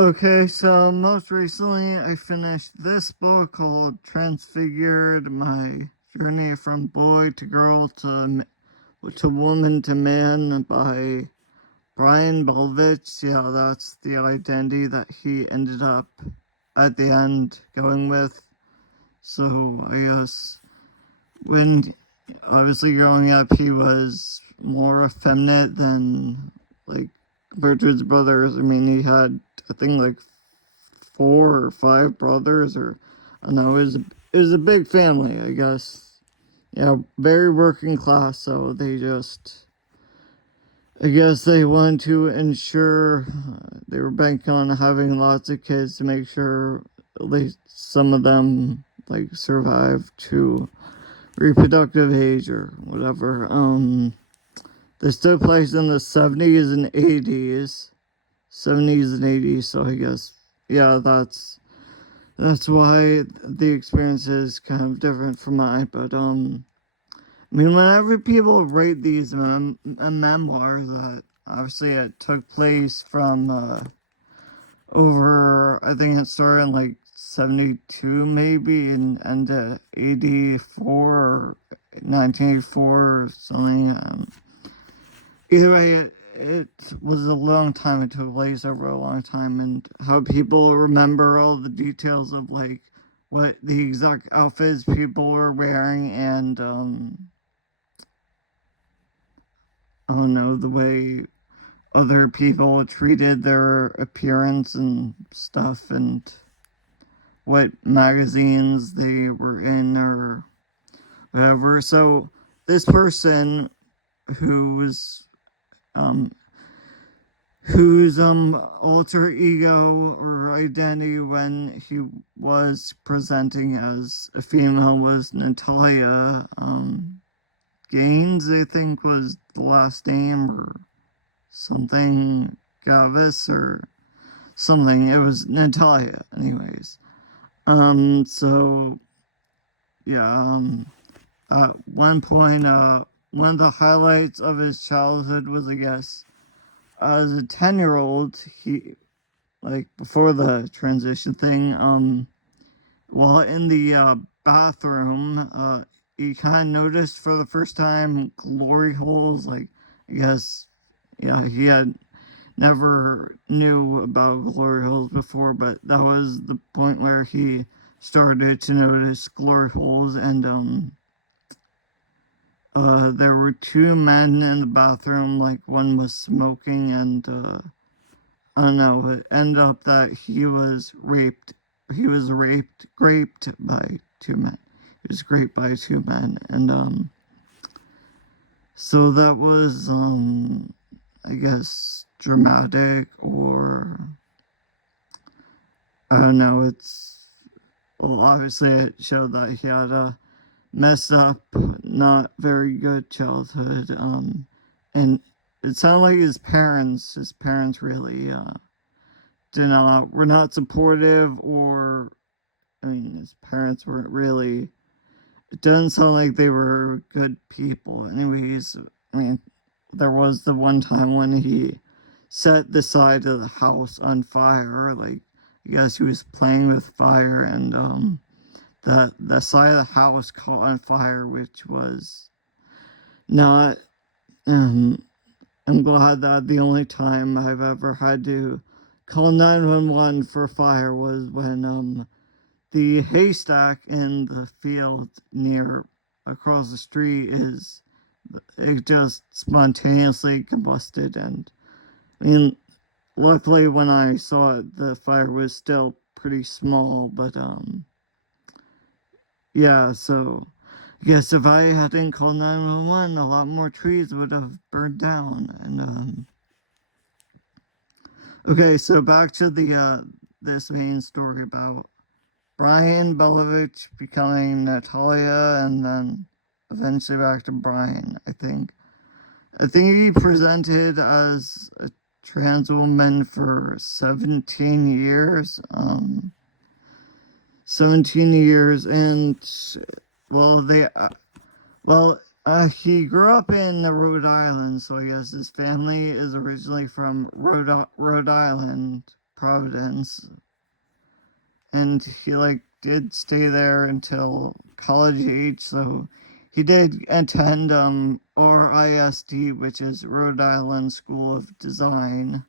Okay, so most recently I finished this book called Transfigured, My Journey from Boy to Girl to Woman to Man by Brian Belovitch. Yeah, that's the identity that he ended up at the end going with. So I guess when obviously growing up he was more effeminate than like compared to his brothers. I mean, he had I think like 4 or 5 brothers, or I don't know. It was a big family, I guess. Yeah, very working class. So they just, I guess, they wanted to ensure they were banking on having lots of kids to make sure at least some of them like survive to reproductive age or whatever. This took place in the 70s and 80s. 70s and 80s, so I guess, yeah, that's why the experience is kind of different from mine. But I mean, whenever people write these memoirs, that obviously it took place from over, I think it started in like 72 maybe, and ended 84 or 1984 or something. Either way, it was a long time. It took place over a long time, and how people remember all the details of like what the exact outfits people were wearing, and I don't know, the way other people treated their appearance and stuff, and what magazines they were in or whatever. So this person who's um alter ego or identity when he was presenting as a female was Natalia Gaines, I think was the last name, or something Gavis or something. It was Natalia, anyways. So yeah, at one point, one of the highlights of his childhood was, I guess, as a 10-year-old, he, like, before the transition thing, while in the bathroom, he kind of noticed for the first time glory holes. Like, I guess, yeah, he had never knew about glory holes before, but that was the point where he started to notice glory holes. And there were 2 men in the bathroom. Like, one was smoking, and I don't know, it ended up that he was raped. He was raped by 2 men. He was raped by 2 men, and so that was I guess dramatic, or I don't know. It's, well, obviously it showed that he had a messed up, not very good childhood. And it sounded like his parents really were not supportive, or I mean, his parents weren't really. It doesn't sound like they were good people. Anyways, I mean, there was the one time when he set the side of the house on fire. Like, I guess he was playing with fire, and the side of the house caught on fire, which was not. I'm glad that the only time I've ever had to call 911 for fire was when the haystack in the field near across the street it just spontaneously combusted. And I mean, luckily when I saw it, the fire was still pretty small. But yeah, so I guess if I hadn't called 911, a lot more trees would have burned down. And okay, so back to the this main story about Brian Belovitch becoming Natalia, and then eventually back to Brian. I think he presented as a trans woman for 17 years. 17 years, and well, he grew up in Rhode Island, so I guess his family is originally from Rhode Island, Providence, and he like did stay there until college age. So he did attend RISD, which is Rhode Island School of Design.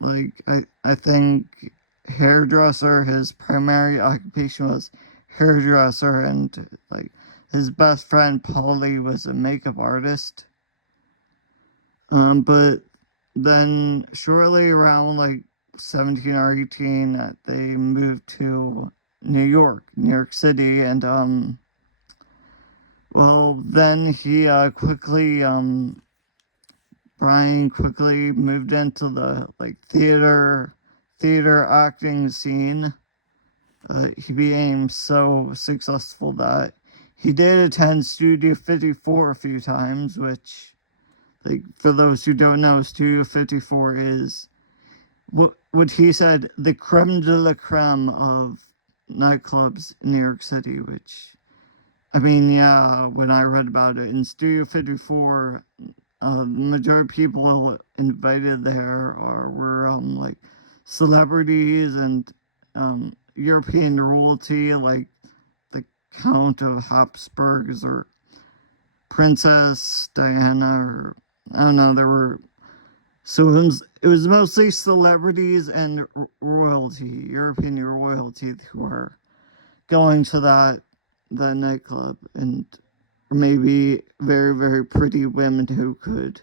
Like I think hairdresser. His primary occupation was hairdresser, and like his best friend Polly was a makeup artist. But then shortly around like 17 or 18, they moved to New York City, and well, then he Brian quickly moved into the like theater acting scene. He became so successful that he did attend Studio 54 a few times, which, like, for those who don't know, Studio 54 is what he said, the creme de la creme of nightclubs in New York City, which, I mean, yeah, when I read about it, in Studio 54, the majority of people invited there were like celebrities and European royalty, like the Count of Habsburgs or Princess Diana, or I don't know. There were it was mostly celebrities and royalty, European royalty, who are going to that nightclub, and maybe very, very pretty women who could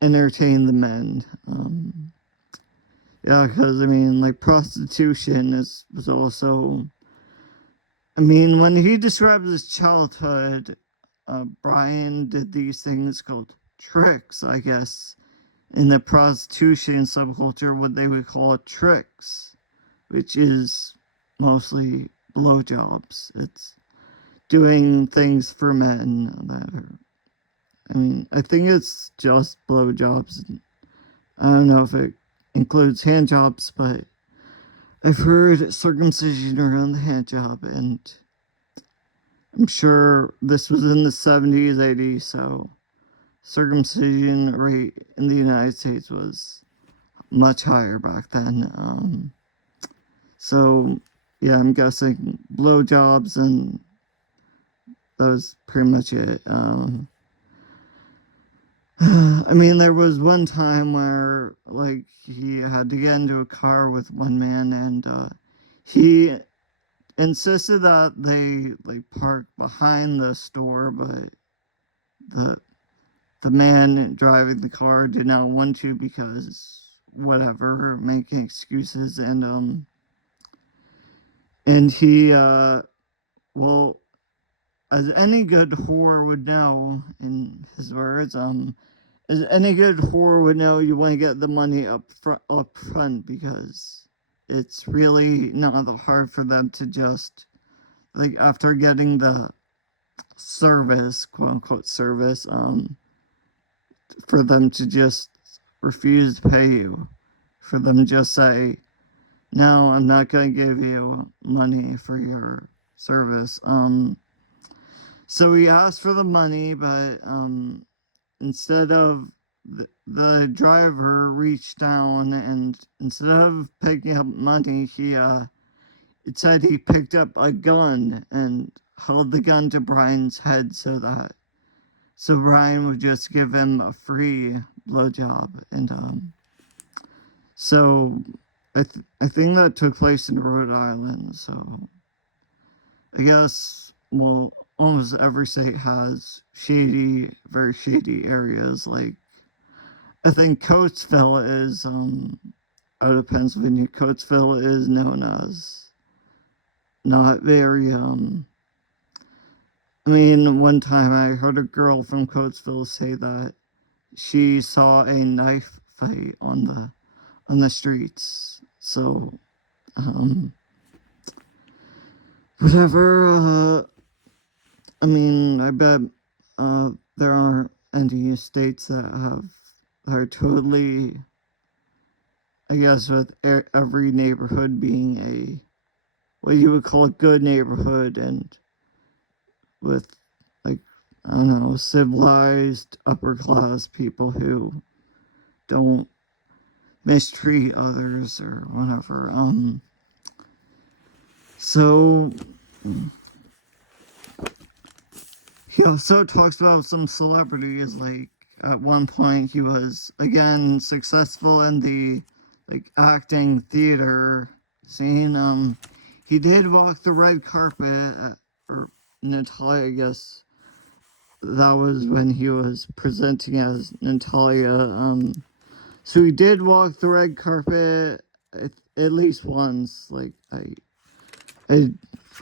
entertain the men. Yeah, because I mean, like, prostitution was also. I mean, when he describes his childhood, Brian did these things called tricks, I guess, in the prostitution subculture, what they would call tricks, which is mostly blowjobs. It's doing things for men that are, I mean, I think it's just blowjobs. I don't know if it includes hand jobs, but I've heard circumcision around the hand job, and I'm sure this was in the 70s, 80s, so circumcision rate in the United States was much higher back then. So, yeah, I'm guessing blowjobs, and that was pretty much it. I mean, there was one time where, like, he had to get into a car with one man, and he insisted that they, like, park behind the store, but the man driving the car did not want to because whatever, making excuses, and he, well, as any good whore would know, in his words, as any good whore would know, you want to get the money up front, because it's really not that hard for them to just, like, after getting the service, quote unquote service, for them to just refuse to pay you, for them to just say, no, I'm not going to give you money for your service. So he asked for the money, but instead of the driver reached down, and instead of picking up money, it said he picked up a gun and held the gun to Brian's head so Brian would just give him a free blowjob. And so I think that took place in Rhode Island. So I guess, well, almost every state has very shady areas. Like, I think Coatesville is, out of Pennsylvania, Coatesville is known as not very, I mean, one time I heard a girl from Coatesville say that she saw a knife fight on the streets. So, whatever, I mean, I bet there aren't any states that are totally, I guess, with every neighborhood being a, what you would call a good neighborhood, and with, like, I don't know, civilized upper class people who don't mistreat others or whatever. So he also talks about some celebrities, like at one point he was again successful in the like acting theater scene. He did walk the red carpet or Natalia, I guess that was when he was presenting as Natalia. So he did walk the red carpet at least once. Like I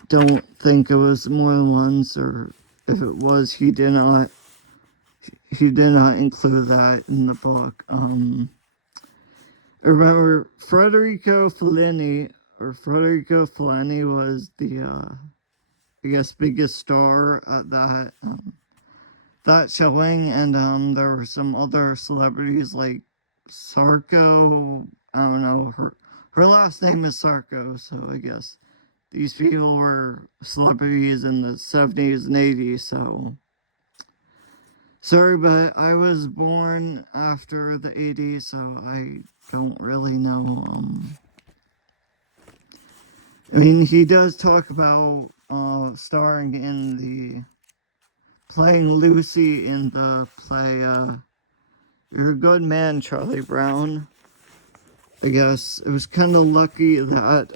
don't think it was more than once, or if it was, he did not include that in the book. I remember Federico Fellini was the I guess biggest star at that showing, and there were some other celebrities like Sarko. I don't know, her last name is Sarko, so I guess these people were celebrities in the 70s and 80s, so sorry, but I was born after the 80s, so I don't really know. I mean, he does talk about starring in playing Lucy in the play You're a Good Man, Charlie Brown. I guess it was kind of lucky that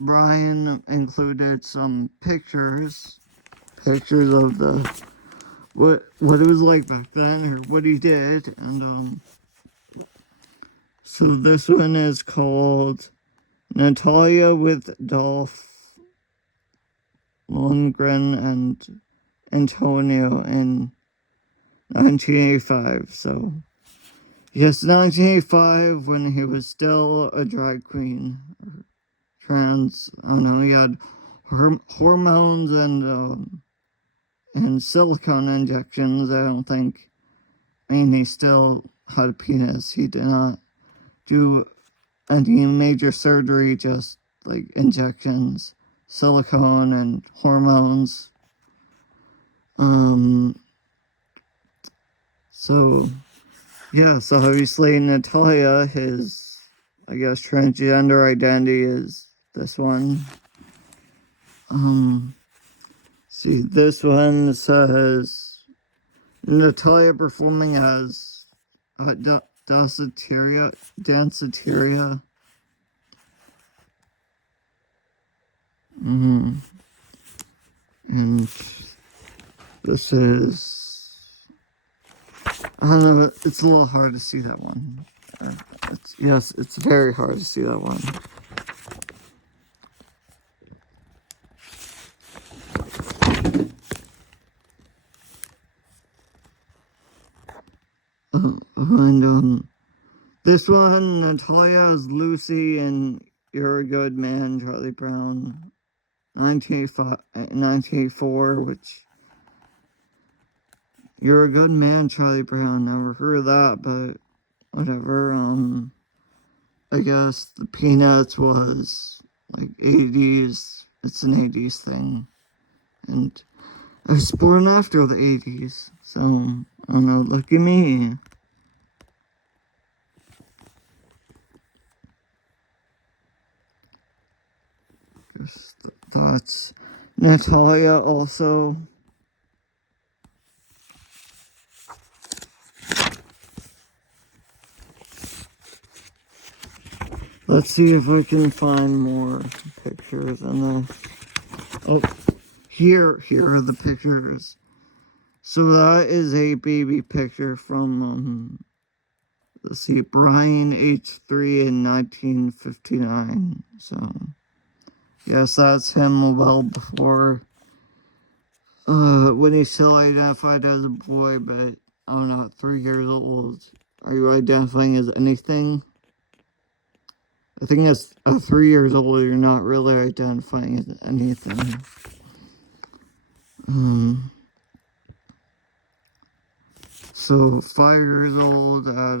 Brian included some pictures of what it was like back then, or what he did, and so this one is called Natalia with Dolph Lundgren and Antonio in 1985. So yes, 1985, when he was still a drag queen, or trans. I don't know. He had hormones and silicone injections. I don't think. I mean, he still had a penis. He did not do any major surgery, just like injections, silicone, and hormones. So, yes, obviously Natalia, his, I guess, transgender identity is this one. See, this one says Natalia performing as danceteria. And this is, I don't know, it's a little hard to see that one. It's very hard to see that one. And this one, Natalia is Lucy in You're a Good Man, Charlie Brown, 1984, which, You're a Good Man, Charlie Brown, never heard of that, but whatever. I guess the Peanuts was like 80s, it's an 80s thing, and I was born after the 80s, so I don't know, look at me. Just thoughts. Natalia also. Let's see if I can find more pictures in this. Oh, here are the pictures. So that is a baby picture from, let's see, Brian H3 in 1959. So, yes, that's him well before, when he's still identified as a boy, but, I don't know, at 3 years old. Are you identifying as anything? I think at 3 years old, you're not really identifying as anything. So 5 years old at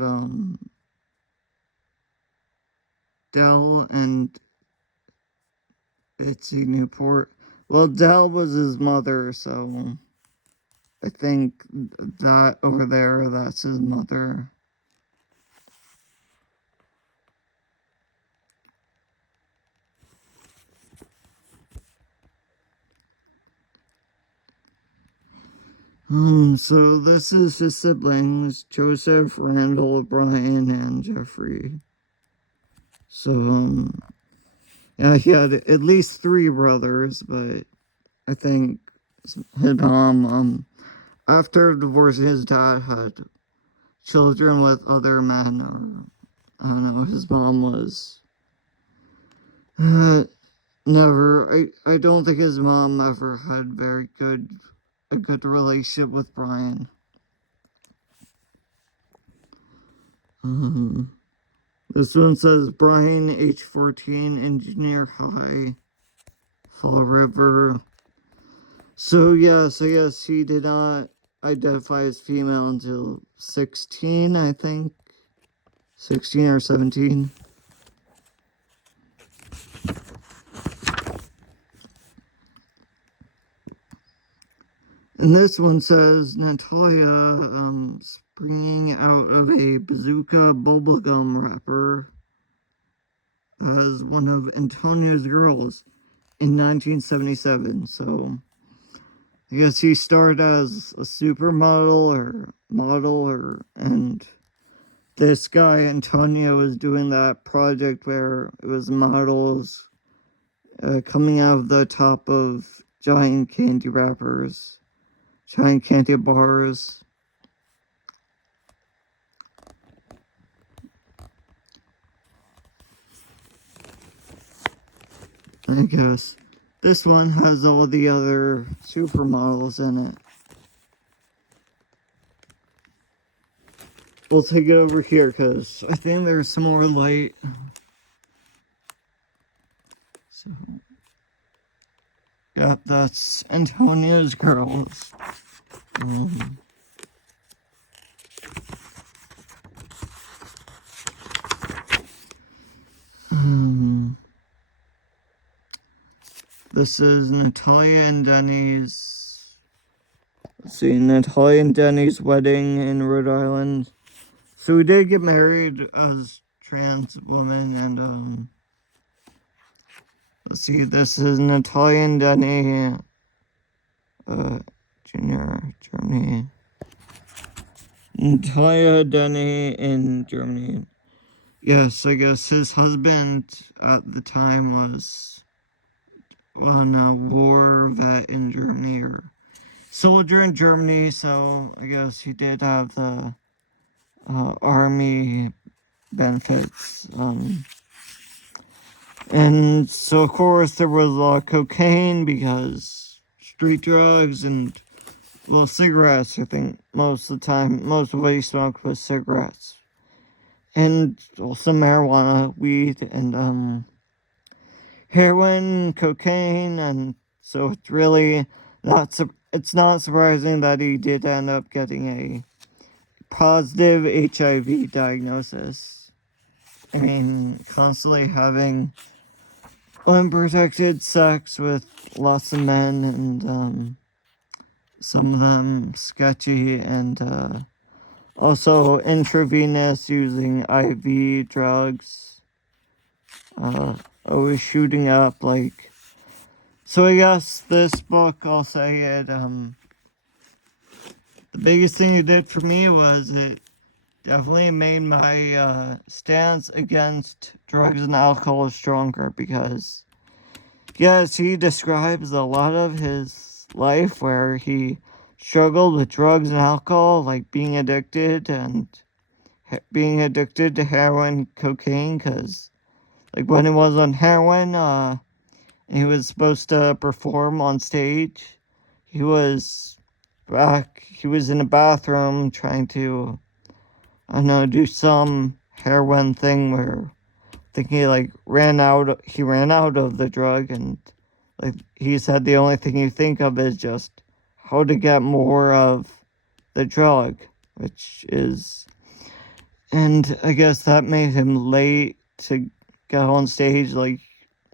Dell and Bitsy Newport. Well, Dell was his mother, so I think that over there, that's his mother. So this is his siblings, Joseph, Randall, Brian, and Jeffrey. So, yeah, he had at least 3 brothers, but I think his mom, after divorcing his dad, had children with other men, or, I don't know, his mom was, never, I don't think his mom ever had a good relationship with Brian. This one says Brian, age 14, engineer high, Fall River. So yes, I guess he did not identify as female until 16, I think. 16 or 17. And this one says Natalia, springing out of a bazooka bubblegum wrapper as one of Antonio's girls in 1977. So I guess he started as a supermodel or model, and this guy Antonio was doing that project where it was models coming out of the top of giant candy wrappers, giant candy bars. I guess this one has all the other supermodels in it. We'll take it over here because I think there's some more light. So, yep, that's Antonio's girls. This is Natalia and Denny's. Let's see, Natalia and Denny's wedding in Rhode Island. So we did get married as trans women, and let's see, this is Natalia and Denny, Junior, Germany. Natalia, Denny in Germany. Yes, I guess his husband at the time was on a war vet in Germany, or soldier in Germany, so I guess he did have the army benefits. And so, of course, there was a lot of cocaine because street drugs and, well, cigarettes. I think most of the time, most of what he smoked was cigarettes. And also marijuana, weed, and heroin, cocaine, and so it's really it's not surprising that he did end up getting a positive HIV diagnosis. I mean, constantly having unprotected sex with lots of men, and some of them sketchy, and also intravenous using IV drugs, always shooting up, like, so I guess this book, I'll say it, the biggest thing it did for me was it definitely made my stance against drugs and alcohol stronger, because yes, he describes a lot of his life where he struggled with drugs and alcohol, like being addicted to heroin, cocaine, because, like, when he was on heroin, and he was supposed to perform on stage, he was in a bathroom trying to, I don't know, do some heroin thing where I think he ran out of the drug, and like he said the only thing you think of is just how to get more of the drug, and I guess that made him late to get on stage. Like,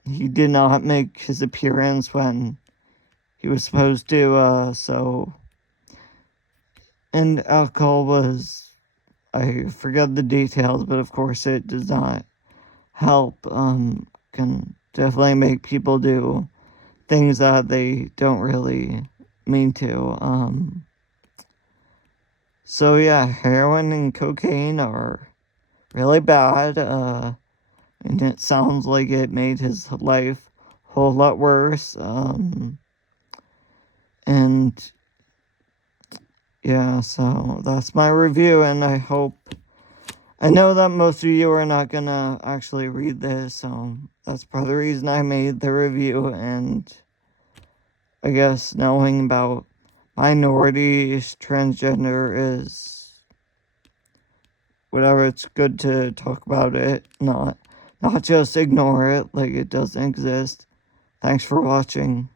he did not make his appearance when he was supposed to, so And alcohol was, I forget the details, but of course it does not help. Can definitely make people do things that they don't really mean to. So yeah, heroin and cocaine are really bad. And it sounds like it made his life a whole lot worse. And yeah, so that's my review, and I know that most of you are not gonna actually read this, so that's part of the reason I made the review. And I guess knowing about minorities, transgender is whatever. It's good to talk about it, not just ignore it like it doesn't exist. Thanks for watching.